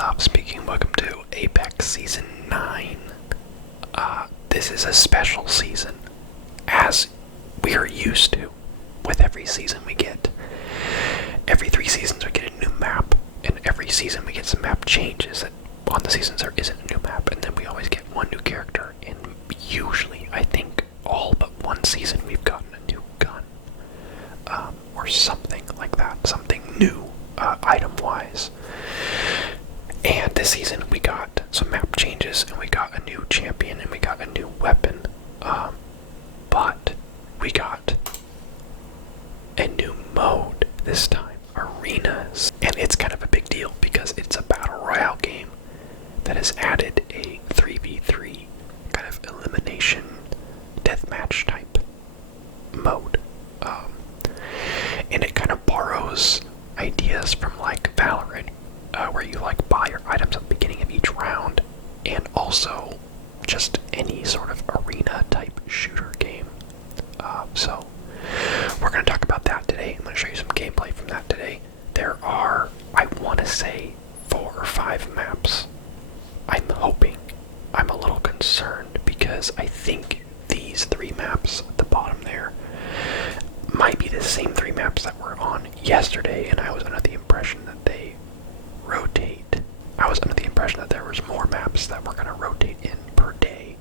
up? Speaking, welcome to Apex Season 9. This is a special season, as we are used to with every season we get. Every 3 seasons we get a new map, and every season we get some map changes. On the seasons there isn't a new map, and then we always get one new character, and usually, I think, all but one season we've gotten a new gun. Or something like that, something new, item-wise. And this season we got some map changes, and we got a new champion, and we got a new weapon. But we got a new mode this time, arenas. And it's kind of a big deal because it's a Battle Royale game that has added a 3v3 kind of elimination deathmatch type mode. And it kind of borrows ideas from like Valkyrie, where you like buy your items at the beginning of each round, and also just any sort of arena type shooter game. So we're going to talk about that today. I'm going to show you some gameplay from that today. There are, I want to say, 4 or 5 maps. I'm hoping. I'm a little concerned because I think these 3 maps at the bottom there might be the same 3 maps that were on yesterday, and I was under the impression that they rotate. I was under the impression that there was more maps that were going to rotate in per day.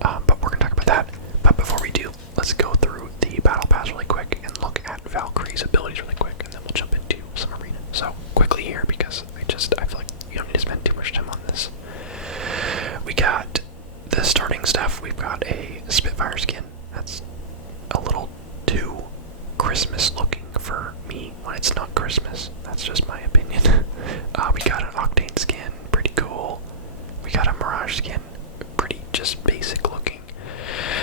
But we're going to talk about that. But before we do, let's go through the battle pass really quick and look at Valkyrie's abilities really quick, and then we'll jump into some arena. So quickly here, because I feel like you don't need to spend too much time on this. We got the starting stuff. We've got a Spitfire skin. That's a little too Christmas looking for me when it's not Christmas. That's just my opinion. We got an Octane skin, pretty cool. We got a Mirage skin, pretty just basic looking.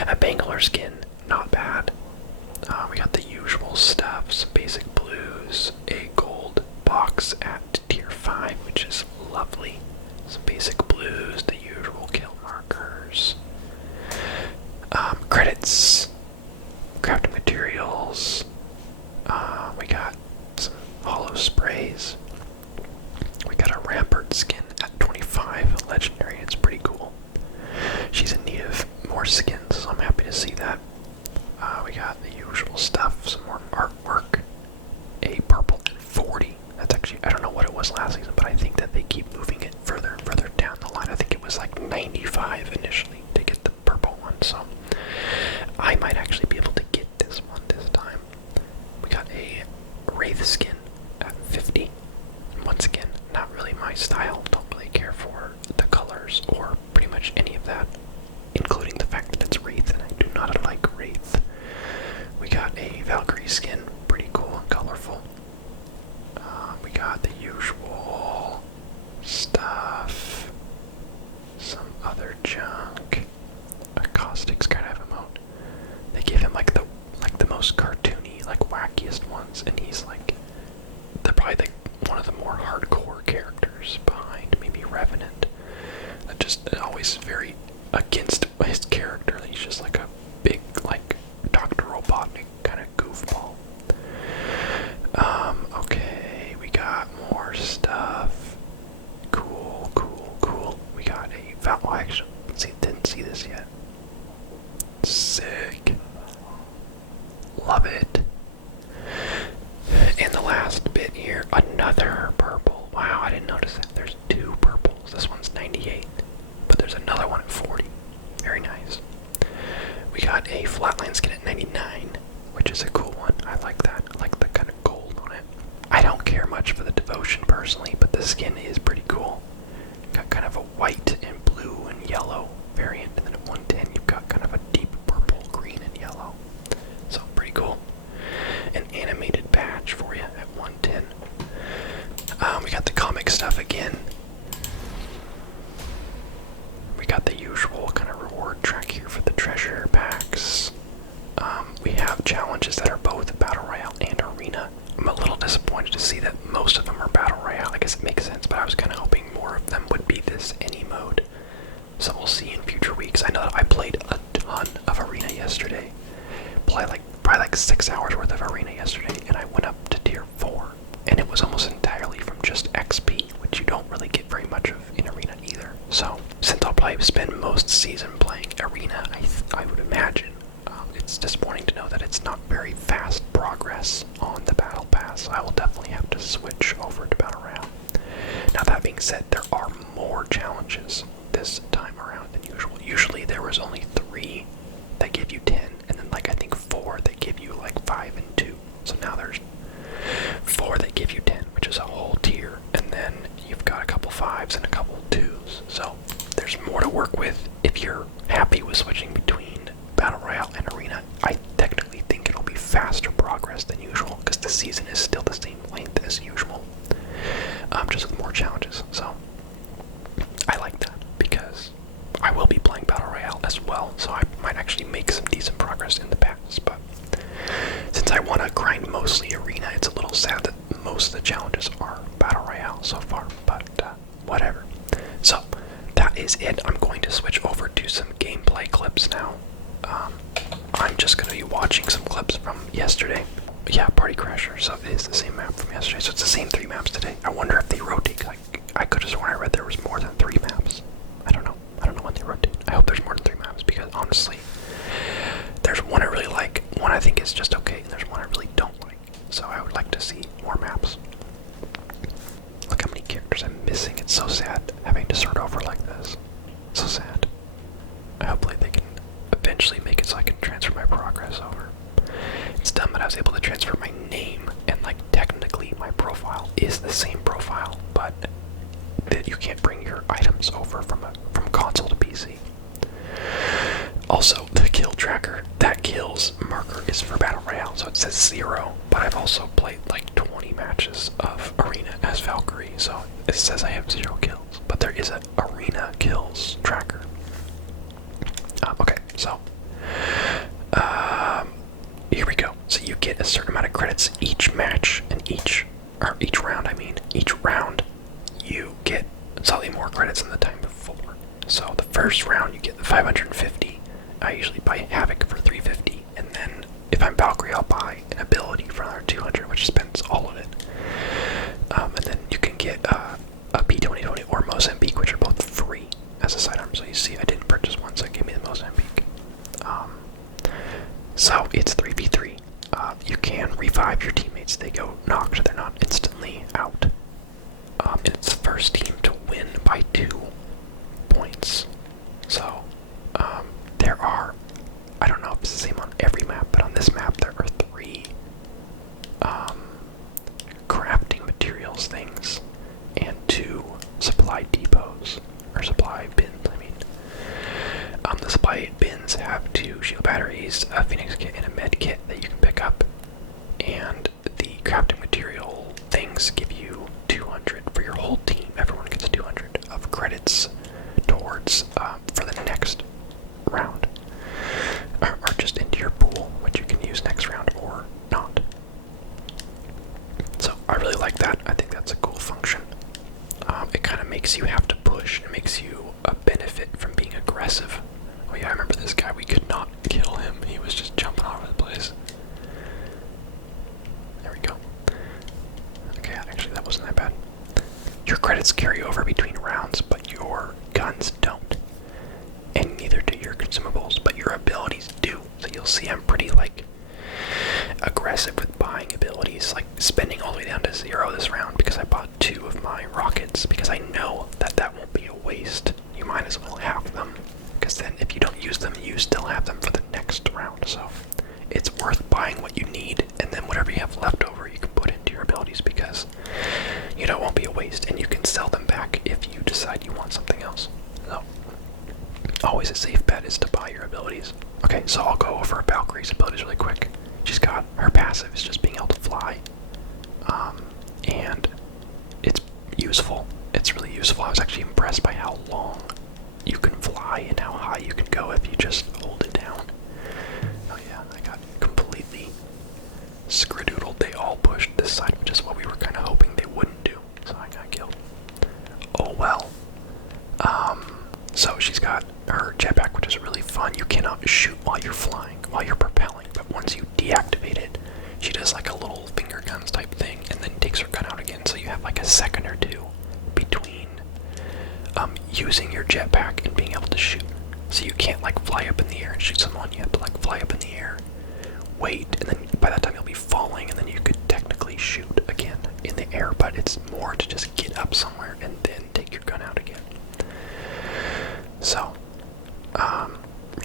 A Bangalore skin, not bad. We got the usual stuff, some basic blues, a gold box at tier 5, which is lovely. Some basic blues, the usual kill markers. Credits, crafting materials. We got some hollow sprays. We got a Rampart skin at 25, legendary. It's pretty cool. She's in need of more skins, so I'm happy to see that. We got the usual stuff, some more artwork. A purple at 40. That's actually, I don't know what it was last season, but I think that they keep moving it further and further down the line. I think it was like 95 initially to get the purple one, so I might actually be able to get this one this time. We got a Wraith skin at 50. Once again, not really my style. Don't really care for the colors or pretty much any of that, including the fact that it's Wraith, and I do not like Wraith. We got a Valkyrie skin, pretty cool and colorful. We got the usual stuff, some other junk. A Caustic's kind of emote. They give him like the most cartoony, like wackiest ones, and he's like, they're probably one of the more hardcore characters behind maybe Revenant. That just always very against his character. He's just like a big, like, Dr. Robotnik kind of goofball. Okay, we got more stuff. Cool. We got a Val. I actually didn't see this yet. Sick. Love it. And the last bit here, another purple. Wow, I didn't notice that. There's 2 purples. This one's 98, but there's another one at 40. Very nice. We got a Flatline skin at 99, which is a cool one. I like that. I like the kind of gold on it. I don't care much for the Devotion personally, but the skin is pretty cool. Got kind of a white and blue and yellow variant, and then at 110 you've got kind of a deep purple, green, and yellow. So pretty cool. An animated badge for you at 110. We got the comic stuff again. We got the usual kind of reward track here for the treasure packs. We have challenges that are both Battle Royale and Arena. I'm a little disappointed to see that most of them are Battle Royale. I guess it makes sense, but I was kind of hoping more of them would be this any mode. So we'll see in future weeks. I know that I played a ton of Arena yesterday. Probably like 6 hours worth of Arena yesterday, and I went up to tier 4, and it was almost entirely from just XP, which you don't really spend most season playing Arena, I would imagine. It's disappointing to know that it's not very fast progress on the Battle Pass. I will definitely have to switch over to Battle Royale. Now that being said, there are more challenges this time around than usual. Usually there was only 3 that give you 10, and then like I think 4 that give you like 5 and 2. So now there's 4 that give you 10, which is a whole tier, and then you've got a couple 5s and a couple 2s. So there's more to work with. If you're happy with switching between Battle Royale and Arena, I technically think it'll be faster progress than usual, because the season is still the same length as usual, just with more challenges. So I like that, because I will be playing Battle Royale as well, so I might actually make some decent progress in the past. But since I want to grind mostly Arena, it's a little sad that most of the challenges are Battle Royale so far, but whatever. So that is it. I'm going to switch over to some gameplay clips now. I'm just going to be watching some clips from yesterday. Yeah, Party Crasher, so it is the same map from yesterday, so it's the same 3 maps today. I wonder if they rotate. I could have sworn I read there was more than 3 maps. I don't know when they rotate. I hope there's more than 3 maps, because honestly, there's one I really like, one I think is just okay, and there's one I really don't like. So I would like to see more maps. Look how many characters I'm missing. It's so sad having to start over like this. So sad. Hopefully they can eventually make it so I can transfer my progress over. It's dumb that I was able to transfer my name, and like technically my profile is the same profile, but that you can't bring your items over from console to PC. Also, the kill tracker, that kills marker is for Battle Royale, so it says 0, but I've also played like 20 matches of Arena as Valkyrie, so it says I have 0 kills, but there is an Arena kills tracker. Okay, so here we go. So you get a certain amount of credits each match, and each round, each round you get slightly more credits than the time before. So the first round you get the 550. I usually buy Havoc for 350, and then if I'm Valkyrie, I'll buy an ability for another 200, which spends all of it. And then you can get a P2020 or Mozambique, which are both free as a sidearm. So you see, I didn't purchase one, so it gave me the Mozambique. So it's 3v3. You can revive your teammates. They go knocked. They're not instantly out. And it's the first team to win by 2 points. So there are, I don't know if it's the same on every map, but on this map there are 3 crafting materials things and 2 supply depots, or supply bins, the supply bins have 2 shield batteries, a phoenix kit, and a med kit that you can pick up, and the crafting material things give you 200 for your whole team. Everyone gets 200 of credits towards for the next round, or just into your pool, which you can use next round or not. So I really like that. I think that's a cool function. It kind of makes you have to push. It makes you benefit from being aggressive. Oh yeah, I remember this guy. We could not kill him. He was just jumping all over the place. There we go. Okay, actually that wasn't that bad. Your credits carry over between rounds, but your guns don't. And neither do your consumables, but your abilities do. So you'll see I'm pretty aggressive with buying abilities, like spending all the way down to 0 this round because I bought 2 of my rockets, because I know that won't be a waste. You might as well have them, because then if you don't use them, you still have them for the next round. So it's worth buying what you need, and then whatever you have left over you can put into your abilities, because it won't be a waste, and you can sell them back if you decide you want something else. So always a safe bet is to buy your abilities. Okay, so I'll go over Valkyrie's abilities really quick. She's got, her passive is just being able to fly, and it's useful. It's really useful. I was actually impressed by how long you can fly and how high you can go if you just hold it down. Oh yeah, I got completely scredoodled. They all pushed this side, which is what we were kind of hoping they wouldn't do, so I got killed. Oh well. So she's got her jetpack, which is really fun. You cannot shoot while you're flying, while you're propelling, but once you deactivate it, she does like a little finger guns type thing, and then takes her gun out again, so you have like a second or 2 between using your jetpack and being able to shoot. So you can't like fly up in the air and shoot someone. You have to like fly up in the air, wait, and then by that time you'll be falling, and then you could technically shoot again in the air. But it's more to just get up somewhere and then take your gun out again. So,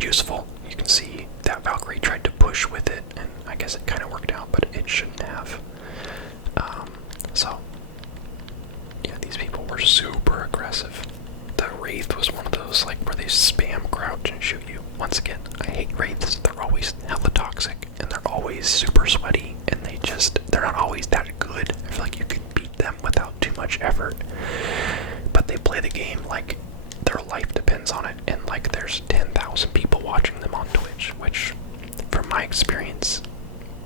useful. You can see that Valkyrie tried to push with it, and I guess it kind of worked out, but it shouldn't have. So, yeah, these people were super aggressive. The Wraith was one of those, like, where they spam crouch and shoot you. Once again, I hate Wraiths. They're always hella toxic, and they're always super sweaty, and they're not always that good. I feel like you can beat them without too much effort, but they play the game like their life depends on it, and like there's 10,000 people watching them on Twitch, which, from my experience,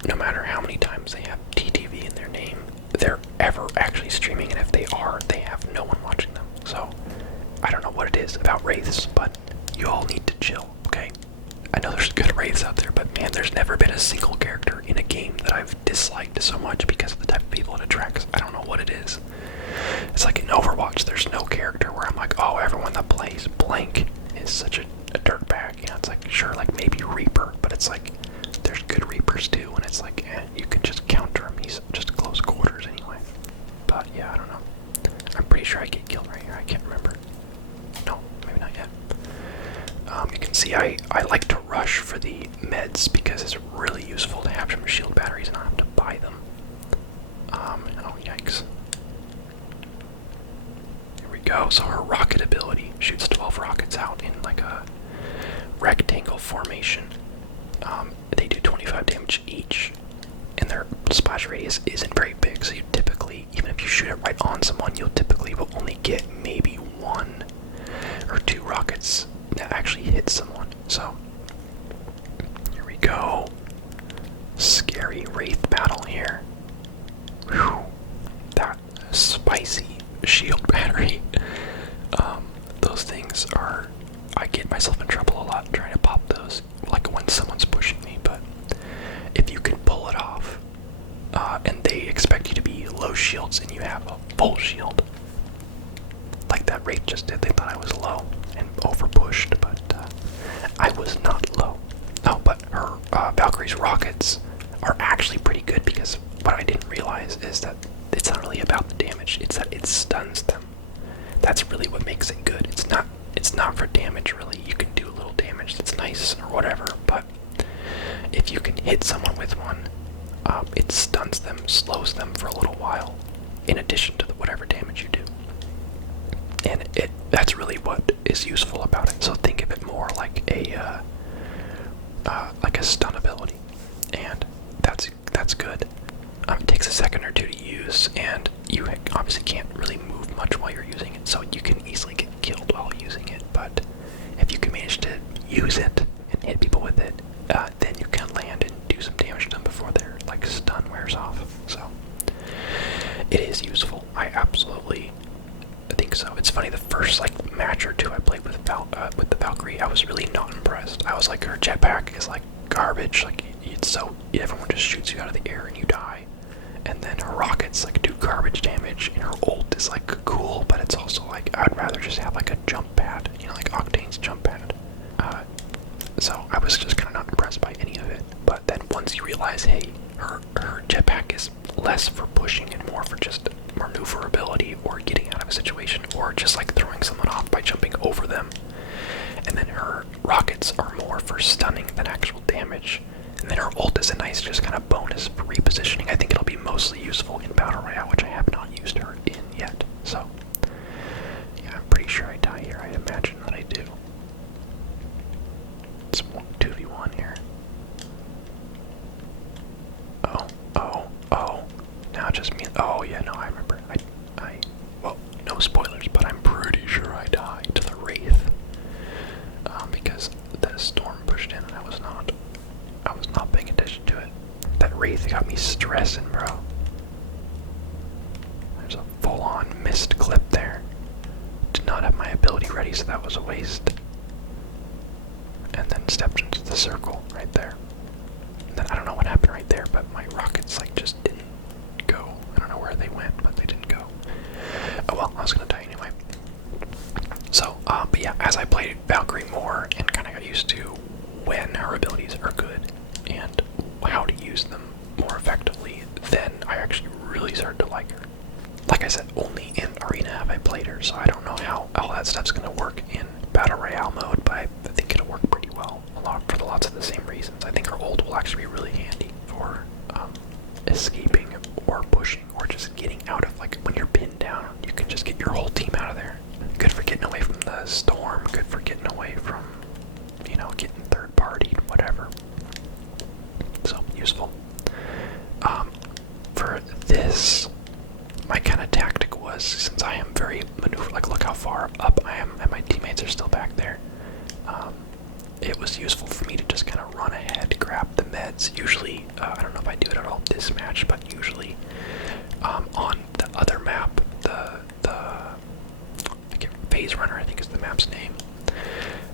no matter how many times they have TTV in their name, they're ever actually streaming, and if they are, they have no one watching them. So, I don't know what it is about Wraiths, but you all need to chill, okay? I know there's good Wraiths out there, but man, there's never been a single character in a game that I've disliked so much because of the type of people it attracts. I don't know what it is. It's like in Overwatch, there's no character where I'm like, oh, everyone that plays blank is such a dirtbag. You know, it's like, sure, like maybe Reaper, but it's like, there's good Reapers too, and it's like, you can just counter him. He's just close quarters anyway. But yeah, I don't know. I'm pretty sure I get killed right here. I can't remember. No, maybe not yet. You can see I like to rush for the meds because it's really useful to have some shield batteries and not have to buy them. Oh, yikes. Here we go. So her rocket ability shoots 12 rockets out in like a rectangle formation. They do 25 damage each, and their splash radius isn't very big, so you typically, even if you shoot it right on someone, you'll typically will only get maybe 1 or 2 rockets that actually hit someone. So, here we go. Scary Wraith battle here. Whew. That spicy shield battery. Those things are, I get myself in trouble a lot trying to pop those, like when someone's pushing me, but if you can pull it off, and they expect you to be low shields and you have a full shield, like that Wraith just did. They thought I was low and over pushed, but I was not low. Oh, but her Valkyrie's rockets are actually pretty good, because what I didn't realize is that it's not really about the damage, it's that it stuns them. That's really what makes it good. It's not for damage, really. You can do a little damage that's nice or whatever, but if you can hit someone with one, it stuns them, slows them for a little while, in addition to whatever damage you do. And that's really what is useful about it. So think of it more like a stun ability, and that's good. It takes a second or two to use, and you obviously can't really move much while you're using it, so you can easily get killed while using it. But if you can manage to use it and hit people with it, then you can land and do some damage to them before their like stun wears off. So it is useful. I absolutely think so. It's funny, the first like match or two I played with the Valkyrie, I was really not impressed. I was like, her jetpack is like garbage. Like everyone just shoots you out of the air and you die. And then her rockets like do garbage damage, and her ult is like cool, but it's also like I'd rather just have like a jump pad, you know, like Octane's jump pad. So I was just kind of not impressed by any of it. But then once you realize, hey, her jetpack is less for pushing and more for just maneuverability or getting out of a situation, or just like throwing someone off by jumping over them. And then her rockets are more for stunning than actual damage. And then her ult is a nice just kind of bonus for repositioning. I think it'll be mostly useful in Battle Royale, which I have not used her in yet. So, yeah, I'm pretty sure I die here. I imagine that I do. It's 2v1 here. Oh. Now it just means, oh yeah, no, I remember. Well, no spoilers, but I'm pretty sure I died to the Wraith. Because the storm pushed in and I was not paying attention to it. That Wraith got me stressing, bro. There's a full-on missed clip there. Did not have my ability ready, so that was a waste. And then stepped into the circle right there. And then I don't know what happened right there, but my rockets like just didn't go. I don't know where they went, but they didn't go. Oh well, I was gonna die anyway. So, yeah, as I played Valkyrie more and kind of got used to when her abilities are good and how to use them more effectively, then I actually really started to like her. Like I said, only in Arena have I played her, so I don't know how all that stuff's going to work in Battle Royale mode, but I think it'll work pretty well for lots of the same reasons. I think her ult will actually be really handy for escaping or pushing or just getting out of, like, when you're pinned down, you can just get your whole team out of there. Good for getting away from the storm, good for getting away from, you know, getting third-partied, whatever. So, useful. For this, my kind of tactic was, since I am very like, look how far up I am and my teammates are still back there, it was useful for me to just kind of run ahead, grab the meds. Usually, I don't know if I do it at all this match, but usually on the other map, Phase Runner, I think is the map's name,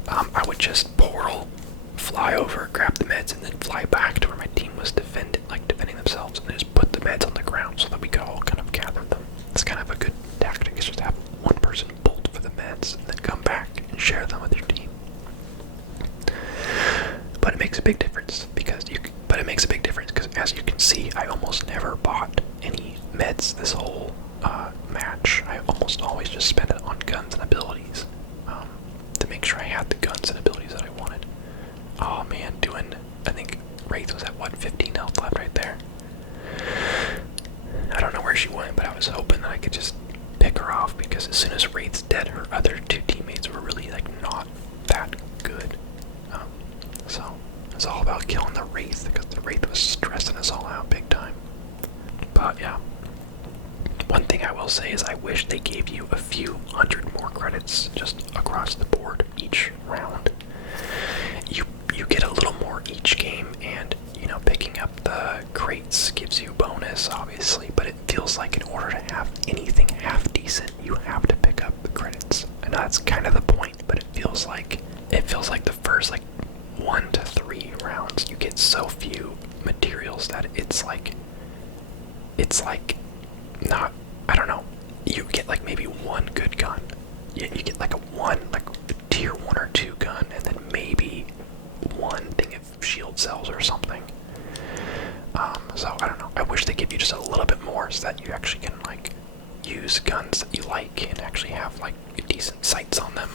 I would just portal, fly over, grab the meds, and then fly back to where my team was defending themselves, and just put the meds on the ground so that we could all kind of gather them. It's kind of a good tactic, is just have one person bolt for the meds, and then come back and share them with your team. But it makes a big difference because as you can see, I almost never bought any meds this whole match. I almost always just spent it on guns and abilities to make sure I had the guns and abilities that I wanted. Oh man, I think Wraith was at what, 15 health left right there. I don't know where she went, but I was hoping that I could just pick her off, because as soon as Wraith's dead, her other two teammates were really, like, not that good. So it's all about killing the Wraith, because the Wraith was stressing us all out big time. But yeah, one thing I will say is I wish they gave you a few hundred more credits just across the board each round. You get a little more each game, and you know, picking up the crates gives you bonus, obviously, but it feels like in order to have anything half decent, you have to pick up the credits. And that's kind of the point, but it feels like the first, like, 1 to 3 rounds, you get so few materials that it's like not, I don't know, you get like maybe one good gun. You get like a tier 1 or 2 gun, and then maybe one thing of shield cells or something. So I don't know, I wish they give you just a little bit more so that you actually can, like, use guns that you like and actually have, like, decent sights on them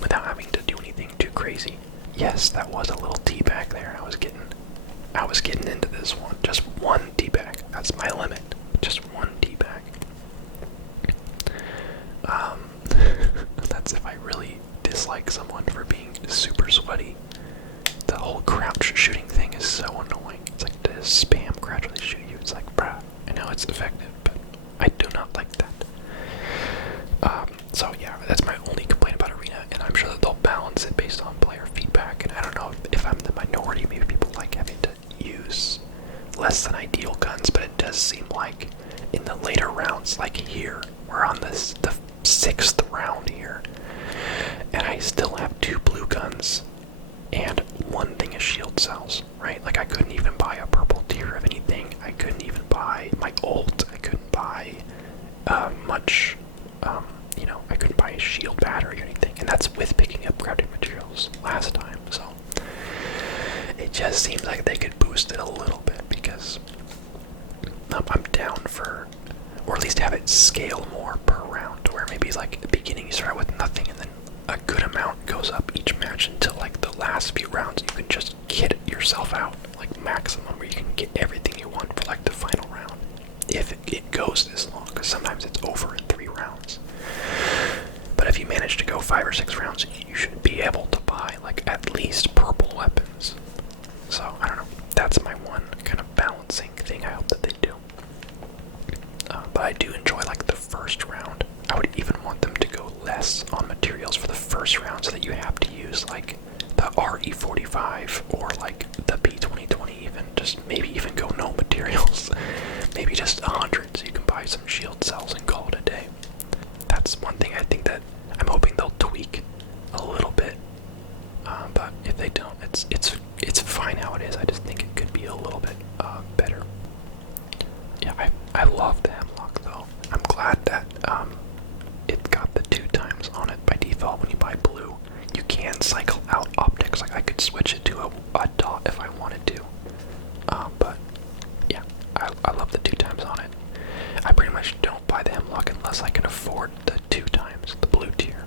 without having to do anything too crazy. Yes, that was a little teabag there. I was getting into this one. Just one teabag. That's my limit. Just one teabag. That's if I really dislike someone for being super sweaty. The whole crouch shooting thing is so annoying. It's like to spam crouch when they shoot you. It's like, bruh, I know it's effective, but I do not like that. So yeah, that's my only complaint about Arena, and I'm sure that they'll balance it based on player feedback. And I don't know if I'm the minority, maybe people like having to use less than ideal guns, but it does seem like in the later rounds, like here, we're on the 6th round here, and I still have 2 blue guns and 1 thing of shield cells, right? Like, I couldn't even buy a purple tier of anything. I couldn't even buy my ult. I couldn't buy much, you know, I couldn't buy a shield battery or anything, and that's with picking up crafting materials last time. So it just seems like they could boost it a little bit, because I'm down for, or at least have it scale more per round, to where maybe like at the beginning you start out with nothing, and then a good amount goes up each match until like the last few rounds you can just kit yourself out, like maximum, where you can get everything you want for like the final round, if it goes this long, because sometimes it's over in 3 rounds. But if you manage to go 5 or 6 rounds, you should be able to buy like at least purple weapons. So I don't know, that's my one kind of balancing thing I hope that they do. But I do enjoy like the first round. I would even want them to go less on materials for the first round, so that you have to use like the RE45 or like the P2020, even just maybe even go no materials. Maybe just 100, so you can buy some shield cells and call it a day. That's one thing I think that I'm hoping they'll tweak a little bit. But if they don't, it's fine how it is. I just think it could be a little bit better. Yeah, I love the Hemlock though. I'm glad that it got the 2 times on it by default when you buy blue. could switch it to a dot if I wanted to. But yeah, I love the 2 times on it. I pretty much don't buy the Hemlock unless I can afford the 2 times, the blue tier.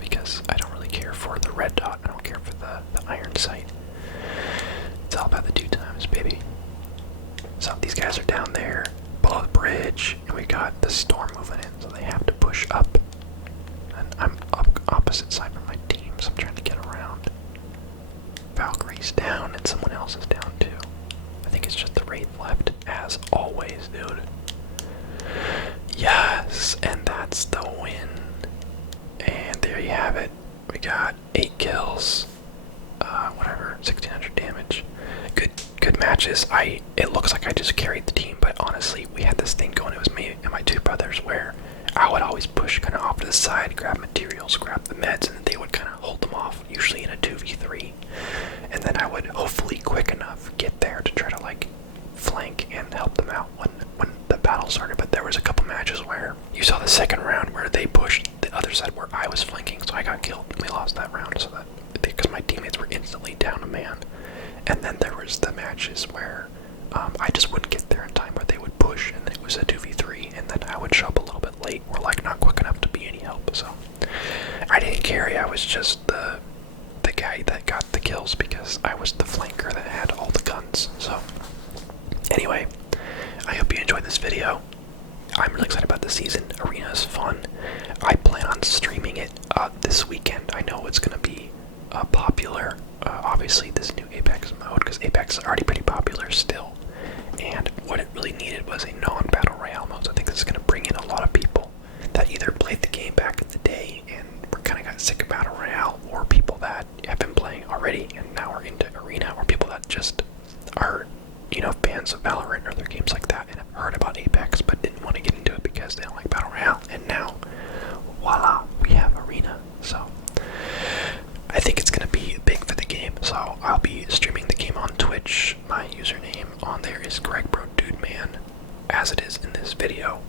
Because I don't really care for the red dot, I don't care for the iron sight. It's all about the 2 times, baby. So these guys are down there below the bridge, and we got the storm moving in, so they have to push up. And I'm up opposite side from my team, so I'm trying to get around. Valkyrie's down, and someone else is down too. I think it's just the Wraith left, as always, dude. Yes, and that's the win. And there you have it. We got 8 kills. Whatever, 1600 damage. Good matches. It looks like I just carried the team, but honestly, we had this thing going. It was me and my 2 brothers where I would always push kind of off to the side, grab materials, grab the meds, and they would kind of hold them off, usually in a 2v3. And then I would hopefully quick enough get there to try to like flank and help them out when the battle started. But there was a couple matches where you saw the second round where they pushed the other side where I was flanking, so I got killed. We lost that round, so that because my teammates were instantly down a man. And then there was the matches where I just wouldn't get there in time, where they would push and then it was a 2v3, and then I would show up a little bit late or like not quick enough to be any help. So I didn't carry, I was just the guy that got the kills because I was the flanker that had all the guns. So anyway, I hope you enjoyed this video. I'm really excited about the season. Arena is fun. I plan on streaming it this weekend. I know it's going to be popular. Obviously, this new Apex mode, because Apex is already pretty popular still. And what it really needed was a non-Battle Royale mode. So I think this is going to bring in a lot of people that either played the game back in the day and were kind of got sick of Battle Royale, or people that have been playing already and now are into Arena, or people that just are, you know, fans of Valorant or other games like that and have heard about Apex but didn't want to get into it because they don't like Battle Royale. And now, voila, we have Arena. So I think it's going to be big for the game. So I'll be streaming the game on Twitch. My username on there is GregBroDudeman, as it is in this video.